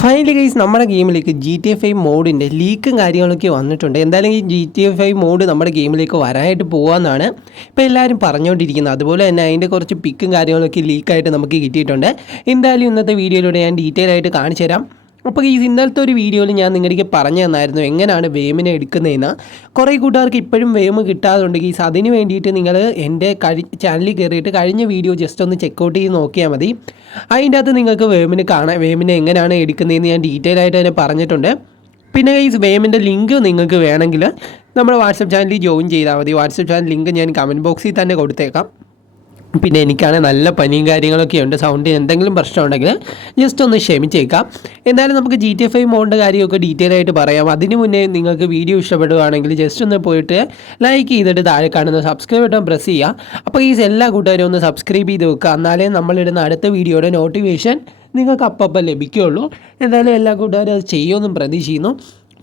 Finally guys നമ്മുടെ ഗെയിമിലേക്ക് GTA 5 മോഡിൻ്റെ ലീക്കും കാര്യങ്ങളൊക്കെ വന്നിട്ടുണ്ട്. എന്തായാലും ഈ GTA 5 മോഡ് നമ്മുടെ ഗെയിമിലേക്ക് വരാനായിട്ട് പോകാമെന്നാണ് ഇപ്പോൾ എല്ലാവരും പറഞ്ഞുകൊണ്ടിരിക്കുന്നത്. അതുപോലെ തന്നെ അതിൻ്റെ കുറച്ച് പിക്കും കാര്യങ്ങളൊക്കെ ലീക്കായിട്ട് നമുക്ക് കിട്ടിയിട്ടുണ്ട്. എന്തായാലും ഇന്നത്തെ വീഡിയോയിലൂടെ ഞാൻ ഡീറ്റെയിൽ ആയിട്ട് കാണിച്ചു തരാം. അപ്പോൾ ഈ ഇന്നലത്തെ ഒരു വീഡിയോയിൽ ഞാൻ നിങ്ങളുടെ പറഞ്ഞു തന്നായിരുന്നു എങ്ങനെയാണ് വേമിനെ എടുക്കുന്നതെന്ന്. കുറേ കൂട്ടുകാർക്ക് ഇപ്പോഴും വേം കിട്ടാതുണ്ട് ഗീസ്. അതിന് വേണ്ടിയിട്ട് നിങ്ങൾ എൻ്റെ ചാനലിൽ കയറിയിട്ട് കഴിഞ്ഞ വീഡിയോ ജസ്റ്റ് ഒന്ന് ചെക്കൗട്ട് ചെയ്ത് നോക്കിയാൽ മതി. അതിൻ്റെ അകത്ത് നിങ്ങൾക്ക് വേമിനെ എങ്ങനെയാണ് എടുക്കുന്നതെന്ന് ഞാൻ ഡീറ്റെയിൽ ആയിട്ട് തന്നെ പറഞ്ഞിട്ടുണ്ട്. പിന്നെ ഈ വേമിൻ്റെ ലിങ്ക് നിങ്ങൾക്ക് വേണമെങ്കിൽ നമ്മുടെ വാട്സപ്പ് ചാനലിൽ ജോയിൻ ചെയ്താൽ മതി. വാട്സപ്പ് ചാനൽ ലിങ്ക് ഞാൻ കമൻറ്റ് ബോക്സിൽ തന്നെ കൊടുത്തേക്കാം. പിന്നെ എനിക്കാണെങ്കിൽ നല്ല പനിയും കാര്യങ്ങളൊക്കെ ഉണ്ട്. സൗണ്ടിന് എന്തെങ്കിലും പ്രശ്നം ഉണ്ടെങ്കിൽ ജസ്റ്റ് ഒന്ന് ക്ഷമിച്ചേക്കാം. എന്തായാലും നമുക്ക് GTA 5 മോഡിൻ്റെ കാര്യമൊക്കെ ഡീറ്റെയിൽ ആയിട്ട് പറയാം. അതിന് മുന്നേ നിങ്ങൾക്ക് വീഡിയോ ഇഷ്ടപ്പെടുകയാണെങ്കിൽ ജസ്റ്റ് ഒന്ന് പോയിട്ട് ലൈക്ക് ചെയ്തിട്ട് താഴെ കാണുന്ന സബ്സ്ക്രൈബ് ബട്ടൺ പ്രസ് ചെയ്യുക. അപ്പോൾ ഈ എല്ലാ കൂട്ടുകാരും ഒന്ന് സബ്സ്ക്രൈബ് ചെയ്ത് വെക്കുക. എന്നാലേ നമ്മളിടുന്ന അടുത്ത വീഡിയോയുടെ നോട്ടിഫിക്കേഷൻ നിങ്ങൾക്ക് അപ്പം ലഭിക്കുകയുള്ളൂ. എന്തായാലും എല്ലാ കൂട്ടുകാരും അത് ചെയ്യുമെന്നും പ്രതീക്ഷിക്കുന്നു.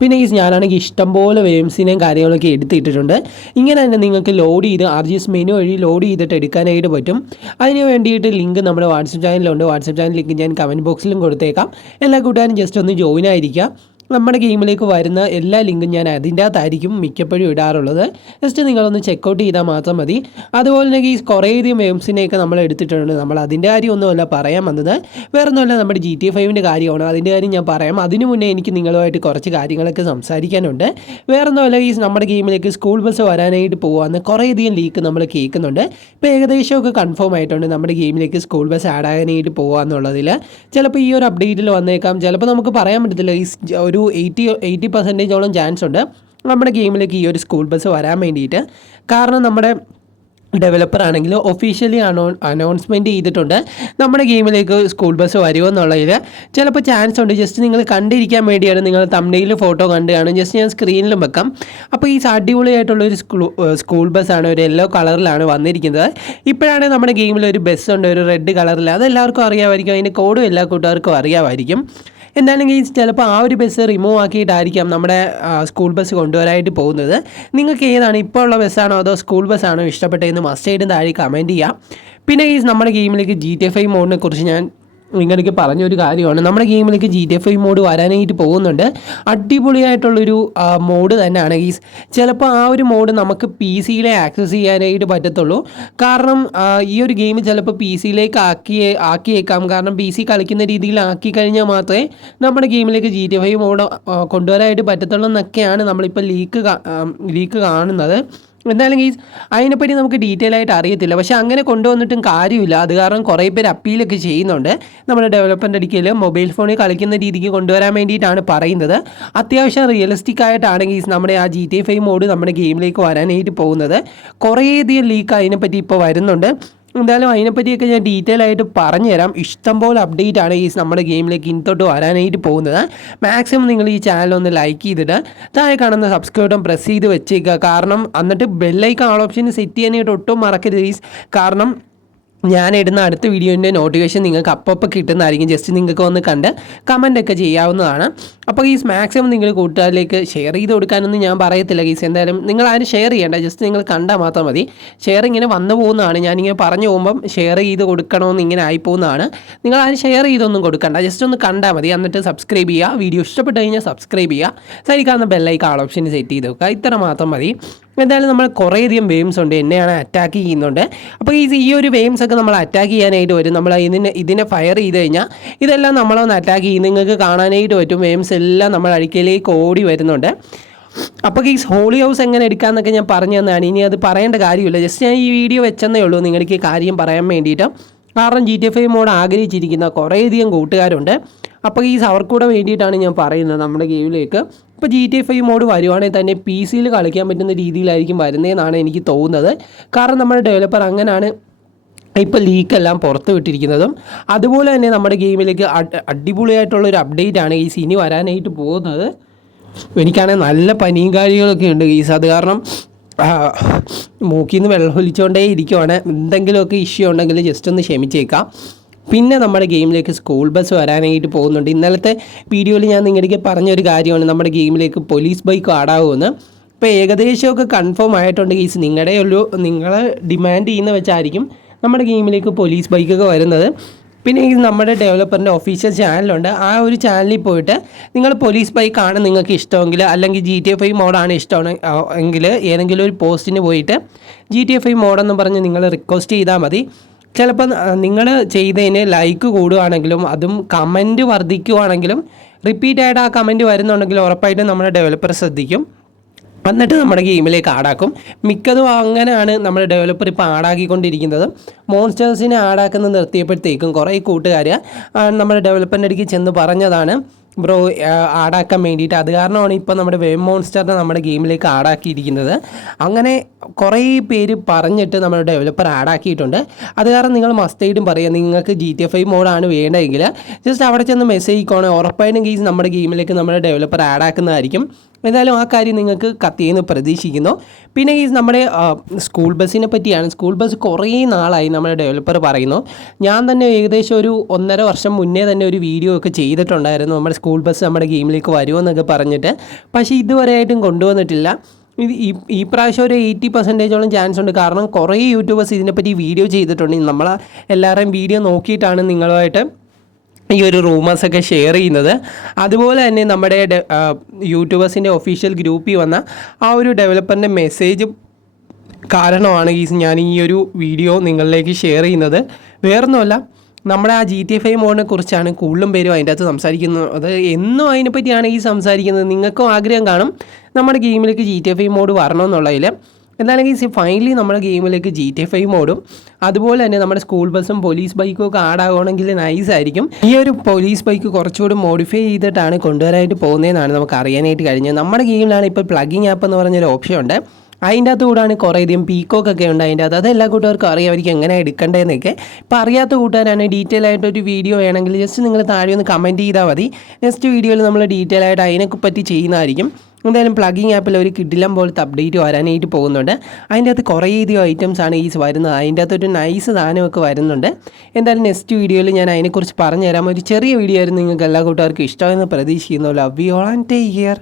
പിന്നെ ഈ ഞാനാണെങ്കിൽ ഇഷ്ടംപോലെ വേംസിനെയും കാര്യങ്ങളൊക്കെ എടുത്തിട്ടിട്ടുണ്ട്. ഇങ്ങനെ തന്നെ നിങ്ങൾക്ക് ലോഡ് ചെയ്ത് RGS മെനു വഴി ലോഡ് ചെയ്തിട്ട് എടുക്കാനായിട്ട് പറ്റും. അതിന് വേണ്ടിയിട്ട് ലിങ്ക് നമ്മുടെ വാട്സപ്പ് ചാനലിലുണ്ട്. വാട്സപ്പ് ചാനൽ ലിങ്ക് ഞാൻ കമൻറ്റ് ബോക്സിലും കൊടുത്തേക്കാം. എല്ലാ കൂട്ടുകാരും ജസ്റ്റ് ഒന്ന് ജോയിൻ ആയിരിക്കുക. നമ്മുടെ ഗെയിമിലേക്ക് വരുന്ന എല്ലാ ലിങ്കും ഞാൻ അതിൻ്റെ അകത്തായിരിക്കും മിക്കപ്പോഴും ഇടാറുള്ളത്. ജസ്റ്റ് നിങ്ങളൊന്ന് ചെക്കൗട്ട് ചെയ്താൽ മാത്രം മതി. അതുപോലെ തന്നെ ഈ കുറേയധികം വേംസിനെയൊക്കെ നമ്മൾ എടുത്തിട്ടുണ്ട്. നമ്മൾ അതിൻ്റെ കാര്യമൊന്നുമല്ല പറയാൻ വന്നത്, വേറെ ഒന്നുമല്ല, നമ്മുടെ GTA 5ൻ്റെ കാര്യമാണ്. അതിൻ്റെ കാര്യം ഞാൻ പറയാം. അതിന് മുന്നേ എനിക്ക് നിങ്ങളുമായിട്ട് കുറച്ച് കാര്യങ്ങളൊക്കെ സംസാരിക്കാനുണ്ട്. വേറെ ഒന്നുമല്ല, ഈ നമ്മുടെ ഗെയിമിലേക്ക് സ്കൂൾ ബസ് വരാനായിട്ട് പോകാമെന്ന് കുറേയധികം ലീക്ക് നമ്മൾ കേൾക്കുന്നുണ്ട്. ഇപ്പോൾ ഏകദേശമൊക്കെ കൺഫേം ആയിട്ടുണ്ട് നമ്മുടെ ഗെയിമിലേക്ക് സ്കൂൾ ബസ് ആഡ് ആകാനായിട്ട് പോകാമെന്നുള്ളതിൽ. ചിലപ്പോൾ ഈ ഒരു അപ്ഡേറ്റിൽ വന്നേക്കാം, ചിലപ്പോൾ നമുക്ക് പറയാൻ പറ്റത്തില്ല. ഈ ഒരു 80% ചാൻസ് ഉണ്ട് നമ്മുടെ ഗെയിമിലേക്ക് ഈ ഒരു സ്കൂൾ ബസ് വരാൻ വേണ്ടിയിട്ട്. കാരണം നമ്മുടെ ഡെവലപ്പർ ആണെങ്കിൽ ഒഫീഷ്യലി അനൗൺസ്മെൻറ്റ് ചെയ്തിട്ടുണ്ട് നമ്മുടെ ഗെയിമിലേക്ക് സ്കൂൾ ബസ് വരുമോ എന്നുള്ളതിൽ. ചിലപ്പോൾ ചാൻസ് ഉണ്ട്. ജസ്റ്റ് നിങ്ങൾ കണ്ടിരിക്കാൻ വേണ്ടിയാണ്, നിങ്ങൾ തംബ്നെയിൽ ഫോട്ടോ കണ്ടാണ്. ജസ്റ്റ് ഞാൻ സ്ക്രീനിലും വെക്കാം. അപ്പോൾ ഈ അടിപൊളിയായിട്ടുള്ളൊരു സ്കൂൾ ബസ്സാണ്, ഒരു യെല്ലോ കളറിലാണ് വന്നിരിക്കുന്നത്. ഇപ്പോഴാണ് നമ്മുടെ ഗെയിമിൽ ഒരു ബസ്സുണ്ട്, ഒരു റെഡ് കളറിൽ. അതെല്ലാവർക്കും അറിയാമായിരിക്കും. അതിൻ്റെ കോഡും എല്ലാ കൂട്ടുകാർക്കും അറിയാമായിരിക്കും. എന്തായാലും ഈ ചിലപ്പോൾ ആ ഒരു ബസ് റിമൂവ് ആക്കിയിട്ടായിരിക്കാം നമ്മുടെ സ്കൂൾ ബസ് കൊണ്ടുവരാനായിട്ട് പോകുന്നത്. നിങ്ങൾക്ക് ഏതാണ്, ഇപ്പോൾ ഉള്ള ബസ്സാണോ അതോ സ്കൂൾ ബസ്സാണോ ഇഷ്ടപ്പെട്ടതെന്ന് മസ്റ്റായിട്ടും താഴെ കമൻറ്റ് ചെയ്യാം. പിന്നെ ഈ നമ്മുടെ ഗെയിമിലേക്ക് GTA 5 മോഡിനെ കുറിച്ച് ഞാൻ നിങ്ങൾക്ക് പറഞ്ഞൊരു കാര്യമാണ്. നമ്മുടെ ഗെയിമിലേക്ക് GTA 5 മോഡ് വരാനായിട്ട് പോകുന്നുണ്ട്. അടിപൊളിയായിട്ടുള്ളൊരു മോഡ് തന്നെയാണ് ഈ. ചിലപ്പോൾ ആ ഒരു മോഡ് നമുക്ക് PC-യിലെ ആക്സസ് ചെയ്യാനായിട്ട് പറ്റത്തുള്ളൂ. കാരണം ഈ ഒരു ഗെയിം ചിലപ്പോൾ PC-യിലേക്ക് ആക്കിയേക്കാം. കാരണം PC കളിക്കുന്ന രീതിയിൽ ആക്കി കഴിഞ്ഞാൽ മാത്രമേ നമ്മുടെ ഗെയിമിലേക്ക് GTA 5 മോഡ് കൊണ്ടുവരാനായിട്ട് പറ്റത്തുള്ളൂ എന്നൊക്കെയാണ് നമ്മളിപ്പോൾ ലീക്ക് കാണുന്നത്. എന്തായാലും ഈ അതിനെപ്പറ്റി നമുക്ക് ഡീറ്റെയിൽ ആയിട്ട് അറിയത്തില്ല. പക്ഷേ അങ്ങനെ കൊണ്ടുവന്നിട്ടും കാര്യമില്ല. അത് കാരണം കുറേ പേര് അപ്പീലൊക്കെ ചെയ്യുന്നുണ്ട്. നമ്മുടെ ഡെവലപ്പറിൻ്റെ അടുക്കൽ മൊബൈൽ ഫോണിൽ കളിക്കുന്ന രീതിക്ക് കൊണ്ടുവരാൻ വേണ്ടിയിട്ടാണ് പറയുന്നത്. അത്യാവശ്യം റിയലിസ്റ്റിക് ആയിട്ടാണെങ്കിൽ നമ്മുടെ ആ GTA 5 മോഡ് നമ്മുടെ ഗെയിമിലേക്ക് വരാനായിട്ട് പോകുന്നത്. കുറേയധികം ലീക്ക് അതിനെപ്പറ്റി ഇപ്പോൾ വരുന്നുണ്ട്. എന്തായാലും അതിനെപ്പറ്റിയൊക്കെ ഞാൻ ഡീറ്റെയിൽ ആയിട്ട് പറഞ്ഞു തരാം. ഇഷ്ടംപോലെ അപ്ഡേറ്റ് ആണ് ഈ നമ്മുടെ ഗെയിമിലേക്ക് ഇൻതൊട്ട് വരാനായിട്ട് പോകുന്നത്. മാക്സിമം നിങ്ങൾ ഈ ചാനൽ ഒന്ന് ലൈക്ക് ചെയ്തിട്ട് താഴെ കാണുന്ന സബ്സ്ക്രൈബ് ബട്ടൺ പ്രസ് ചെയ്ത് വെച്ചേക്കുക. കാരണം എന്നിട്ട് ബെല്ലൈക്കൺ ഓൾ ഓപ്ഷൻ സെറ്റ് ചെയ്യാനായിട്ട് ഒട്ടും മറക്കരുത്. കാരണം ഞാൻ ഇടുന്ന അടുത്ത വീഡിയോൻ്റെ നോട്ടിഫിക്കേഷൻ നിങ്ങൾക്ക് അപ്പം കിട്ടുന്നതായിരിക്കും. ജസ്റ്റ് നിങ്ങൾക്ക് ഒന്ന് കണ്ട് കമൻറ്റൊക്കെ ചെയ്യാവുന്നതാണ്. അപ്പോൾ ഈ മാക്സിമം നിങ്ങൾ കൂട്ടുകാരിലേക്ക് ഷെയർ ചെയ്ത് കൊടുക്കാനൊന്നും ഞാൻ പറയത്തില്ല ഗീസ്. എന്തായാലും നിങ്ങൾ ആരും ഷെയർ ചെയ്യേണ്ട, ജസ്റ്റ് നിങ്ങൾ കണ്ടാൽ മാത്രം മതി. ഷെയർ ഇങ്ങനെ വന്നു പോകുന്നതാണ്. ഞാനിങ്ങനെ പറഞ്ഞു പോകുമ്പം ഷെയർ ചെയ്ത് കൊടുക്കണമെന്ന് ഇങ്ങനെ ആയിപ്പോകുന്നതാണ്. നിങ്ങൾ ആരും ഷെയർ ചെയ്തൊന്നും കൊടുക്കണ്ട, ജസ്റ്റ് ഒന്ന് കണ്ടാൽ മതി. എന്നിട്ട് സബ്സ്ക്രൈബ് ചെയ്യുക. വീഡിയോ ഇഷ്ടപ്പെട്ട് കഴിഞ്ഞാൽ സബ്സ്ക്രൈബ് ചെയ്യുക. സരിക്കാവുന്ന ബെല്ലൈക്കൺ ഓൾ ഓപ്ഷൻ സെറ്റ് ചെയ്ത് വെക്കുക. ഇത്ര മാത്രം മതി. എന്തായാലും നമ്മൾ കുറേയധികം വേംസ് ഉണ്ട്, എന്നെയാണ് അറ്റാക്ക് ചെയ്യുന്നുണ്ട്. അപ്പോൾ ഈ ഒരു വേംസ് ഒക്കെ നമ്മൾ അറ്റാക്ക് ചെയ്യാനായിട്ട് വരും. നമ്മൾ ഇതിനെ ഫയർ ചെയ്ത് കഴിഞ്ഞാൽ ഇതെല്ലാം നമ്മളൊന്ന് അറ്റാക്ക് ചെയ്യും. നിങ്ങൾക്ക് കാണാനായിട്ട് പറ്റും. വേംസ് എല്ലാം നമ്മൾ അഴിക്കലേക്ക് ഓടി വരുന്നുണ്ട്. അപ്പോൾ ഈ ഹോളി ഹൗസ് എങ്ങനെ എടുക്കാമെന്നൊക്കെ ഞാൻ പറഞ്ഞു തന്നതാണ്. ഇനി അത് പറയേണ്ട കാര്യമില്ല. ജസ്റ്റ് ഞാൻ ഈ വീഡിയോ വെച്ചെന്നേ ഉള്ളൂ നിങ്ങൾക്ക് കാര്യം പറയാൻ വേണ്ടിയിട്ട്. കാരണം GTA 5 മോഡ് ആഗ്രഹിച്ചിരിക്കുന്ന കുറേയധികം കൂട്ടുകാരുണ്ട്. അപ്പോൾ അവർക്കൂടെ വേണ്ടിയിട്ടാണ് ഞാൻ പറയുന്നത് നമ്മുടെ ഗെയിമിലേക്ക്. ഇപ്പോൾ GTA 5 മോഡ് വരുവാണെങ്കിൽ തന്നെ PC-യിൽ കളിക്കാൻ പറ്റുന്ന രീതിയിലായിരിക്കും വരുന്നതെന്നാണ് എനിക്ക് തോന്നുന്നത്. കാരണം നമ്മുടെ ഡെവലപ്പർ അങ്ങനെയാണ് ഇപ്പോൾ ലീക്കെല്ലാം പുറത്ത് വിട്ടിരിക്കുന്നതും. അതുപോലെ തന്നെ നമ്മുടെ ഗെയിമിലേക്ക് അടിപൊളിയായിട്ടുള്ളൊരു അപ്ഡേറ്റ് ആണ് ഈ ഇനി വരാനായിട്ട് പോകുന്നത്. എനിക്കാണെങ്കിൽ നല്ല പനിയും കാര്യങ്ങളൊക്കെ ഉണ്ട് ഗീസ്. അത് കാരണം മൂക്കിൽ നിന്ന് വെള്ളം ഒലിച്ചുകൊണ്ടേ ഇരിക്കുവാണ്. എന്തെങ്കിലുമൊക്കെ ഇഷ്യൂ ഉണ്ടെങ്കിൽ ജസ്റ്റ് ഒന്ന് ക്ഷമിച്ചേക്കാം. പിന്നെ നമ്മുടെ ഗെയിമിലേക്ക് സ്കൂൾ ബസ് വരാനായിട്ട് പോകുന്നുണ്ട്. ഇന്നലത്തെ വീഡിയോയിൽ ഞാൻ നിങ്ങൾക്ക് പറഞ്ഞൊരു കാര്യമാണ് നമ്മുടെ ഗെയിമിലേക്ക് പോലീസ് ബൈക്ക് ആടാകുമെന്ന്. ഇപ്പോൾ ഏകദേശമൊക്കെ കൺഫേം ആയിട്ടുണ്ട് ഗീസ്. നിങ്ങൾ ഡിമാൻഡ് ചെയ്യുന്ന വെച്ചായിരിക്കും നമ്മുടെ ഗെയിമിലേക്ക് പോലീസ് ബൈക്കൊക്കെ വരുന്നത്. പിന്നെ ഈ നമ്മുടെ ഡെവലപ്പറിൻ്റെ ഒഫീഷ്യൽ ചാനലുണ്ട്. ആ ഒരു ചാനലിൽ പോയിട്ട് നിങ്ങൾ പോലീസ് ബൈക്കാണ് നിങ്ങൾക്ക് ഇഷ്ടമെങ്കിൽ, അല്ലെങ്കിൽ GTA 5 മോഡാണ് ഇഷ്ടമാണ് എങ്കിൽ ഏതെങ്കിലും ഒരു പോസ്റ്റിന് പോയിട്ട് GTA 5 മോഡെന്ന് പറഞ്ഞ് നിങ്ങൾ റിക്വസ്റ്റ് ചെയ്താൽ മതി. ചിലപ്പോൾ നിങ്ങൾ ചെയ്തതിന് ലൈക്ക് കൂടുകയാണെങ്കിലും അതും കമൻറ്റ് വർദ്ധിക്കുകയാണെങ്കിലും റിപ്പീറ്റായിട്ട് ആ കമൻറ്റ് വരുന്നുണ്ടെങ്കിൽ ഉറപ്പായിട്ടും നമ്മുടെ ഡെവലപ്പർ ശ്രദ്ധിക്കും. എന്നിട്ട് നമ്മുടെ ഗെയിമിലേക്ക് ആഡാക്കും. മിക്കതും അങ്ങനെയാണ് നമ്മുടെ ഡെവലപ്പർ ഇപ്പോൾ ആഡാക്കിക്കൊണ്ടിരിക്കുന്നത്. മോൺസ്റ്റേഴ്സിനെ ആഡാക്കുന്നത് നിർത്തിയപ്പോഴത്തേക്കും കുറേ കൂട്ടുകാർ നമ്മുടെ ഡെവലപ്പറിൻ്റെ അടുക്ക് ചെന്ന് പറഞ്ഞതാണ്, ബ്രോ ആഡാക്കാൻ വേണ്ടിയിട്ട്. അത് കാരണമാണ് ഇപ്പോൾ നമ്മുടെ വെം മോൺസ്റ്ററിനെ നമ്മുടെ ഗെയിമിലേക്ക് ആഡാക്കിയിരിക്കുന്നത്. അങ്ങനെ കുറേ പേര് പറഞ്ഞിട്ട് നമ്മുടെ ഡെവലപ്പർ ആഡാക്കിയിട്ടുണ്ട്. അത് കാരണം നിങ്ങൾ മസ്റ്റായിട്ടും പറയുക, നിങ്ങൾക്ക് GTA 5 മോഡാണ് വേണ്ടതെങ്കിൽ ജസ്റ്റ് അവിടെ ചെന്ന് മെസ്സേജ് ചെയ്യണേ. ഉറപ്പായിട്ടും കേസ് നമ്മുടെ ഗെയിമിലേക്ക് നമ്മുടെ ഡെവലപ്പർ ആഡാക്കുന്നതായിരിക്കും. എന്തായാലും ആ കാര്യം നിങ്ങൾക്ക് കത്തിയെന്ന് പ്രതീക്ഷിക്കുന്നു. പിന്നെ ഈ നമ്മുടെ സ്കൂൾ ബസ്സിനെ പറ്റിയാണ്. സ്കൂൾ ബസ് കുറേ നാളായി നമ്മുടെ ഡെവലപ്പർ പറയുന്നു. ഞാൻ തന്നെ ഏകദേശം ഒരു 1.5 വർഷം മുന്നേ തന്നെ ഒരു വീഡിയോ ഒക്കെ ചെയ്തിട്ടുണ്ടായിരുന്നു, നമ്മുടെ സ്കൂൾ ബസ് നമ്മുടെ ഗെയിമിലേക്ക് വരുമെന്നൊക്കെ പറഞ്ഞിട്ട്. പക്ഷേ ഇതുവരെയായിട്ടും കൊണ്ടുവന്നിട്ടില്ല. ഈ പ്രാവശ്യം ഒരു 80% ചാൻസ് ഉണ്ട്. കാരണം കുറേ യൂട്യൂബേഴ്സ് ഇതിനെപ്പറ്റി വീഡിയോ ചെയ്തിട്ടുണ്ട്. നമ്മൾ എല്ലാവരുടെയും വീഡിയോ നോക്കിയിട്ടാണ് നിങ്ങളുമായിട്ട് ഈ ഒരു റൂമേഴ്സൊക്കെ ഷെയർ ചെയ്യുന്നത്. അതുപോലെ തന്നെ നമ്മുടെ യൂട്യൂബേഴ്സിൻ്റെ ഒഫീഷ്യൽ ഗ്രൂപ്പിൽ വന്ന ആ ഒരു ഡെവലപ്പറിൻ്റെ മെസ്സേജ് കാരണമാണ് ഞാൻ ഈ ഒരു വീഡിയോ നിങ്ങളിലേക്ക് ഷെയർ ചെയ്യുന്നത്. വേറൊന്നുമല്ല, നമ്മുടെ ആ GTA 5 മോഡിനെ കുറിച്ചാണ് കൂടുതലും പേരും അതിൻ്റെ അകത്ത് സംസാരിക്കുന്നത്. എന്നും അതിനെപ്പറ്റിയാണ് ഈ സംസാരിക്കുന്നത്. നിങ്ങൾക്കും ആഗ്രഹം കാണും നമ്മുടെ ഗെയിമിലേക്ക് GTA 5 മോഡ് വരണമെന്നുള്ളതിൽ. എന്നാലും ഈ ഫൈനലി നമ്മുടെ ഗെയിമിലേക്ക് GTA 5 മോഡും അതുപോലെ തന്നെ നമ്മുടെ സ്കൂൾ ബസ്സും പോലീസ് ബൈക്കും ഒക്കെ ആഡാവുകയാണെങ്കിൽ നൈസായിരിക്കും. ഈ ഒരു പോലീസ് ബൈക്ക് കുറച്ചുകൂടി മോഡിഫൈ ചെയ്തിട്ടാണ് കൊണ്ടുവരാനായിട്ട് പോകുന്നതെന്നാണ് നമുക്ക് അറിയാനായിട്ട് കഴിഞ്ഞത്. നമ്മുടെ ഗെയിമിലാണ് ഇപ്പോൾ പ്ലഗിങ് ആപ്പ് എന്ന് പറഞ്ഞൊരു ഓപ്ഷൻ ഉണ്ട്. അതിൻ്റെ അകത്ത് കൂടാണ് കുറേയധികം പീക്കോക്കൊക്കെ ഉണ്ട് അതിൻ്റെ അകത്ത്. അത് എല്ലാ കൂട്ടുകാർക്കും അറിയാം, അവർക്ക് എങ്ങനെ എടുക്കേണ്ടതെന്നൊക്കെ. ഇപ്പോൾ അറിയാത്ത കൂട്ടുകാരാണ് ഡീറ്റെയിൽ ആയിട്ടൊരു വീഡിയോ വേണമെങ്കിൽ ജസ്റ്റ് നിങ്ങൾ താഴെ ഒന്ന് കമൻറ്റ് ചെയ്താൽ മതി. നെക്സ്റ്റ് വീഡിയോയിൽ നമ്മൾ ഡീറ്റെയിൽ ആയിട്ട് അതിനെയൊക്കെ പറ്റി ചെയ്യുന്നതായിരിക്കും. എന്തായാലും പ്ലഗിങ് ആപ്പിൽ ഒരു കിഡിലം പോലത്തെ അപ്ഡേറ്റ് വരാനായിട്ട് പോകുന്നുണ്ട്. അതിൻ്റെ അകത്ത് കുറേയധികം ഐറ്റംസാണ് ഈ വരുന്നത്. അതിൻ്റെ അകത്തൊരു നൈസ് സാധനമൊക്കെ വരുന്നുണ്ട്. എന്തായാലും നെക്സ്റ്റ് വീഡിയോയിൽ ഞാൻ അതിനെക്കുറിച്ച് പറഞ്ഞു തരാം. ഒരു ചെറിയ വീഡിയോ ആയിരുന്നു, നിങ്ങൾക്ക് എല്ലാ കൂട്ടുകാർക്കും ഇഷ്ടമെന്ന് പ്രതീക്ഷിക്കുന്നു. Love you all and take care.